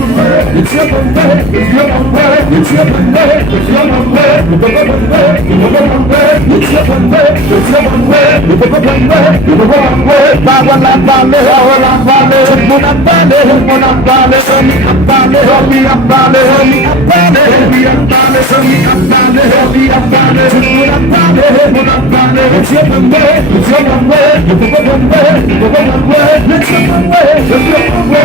it's your way, it's your way, it's your way, it's your way, it's your way, it's your way, it's your way, Bawala bale, bawala bale, muna bale, muna bale, mi bale, mi bale, mi bale, mi bale, mi bale, mi bale, muna bale, muna bale, it's your way, it's your way, it's your way, it's your way, it's your way,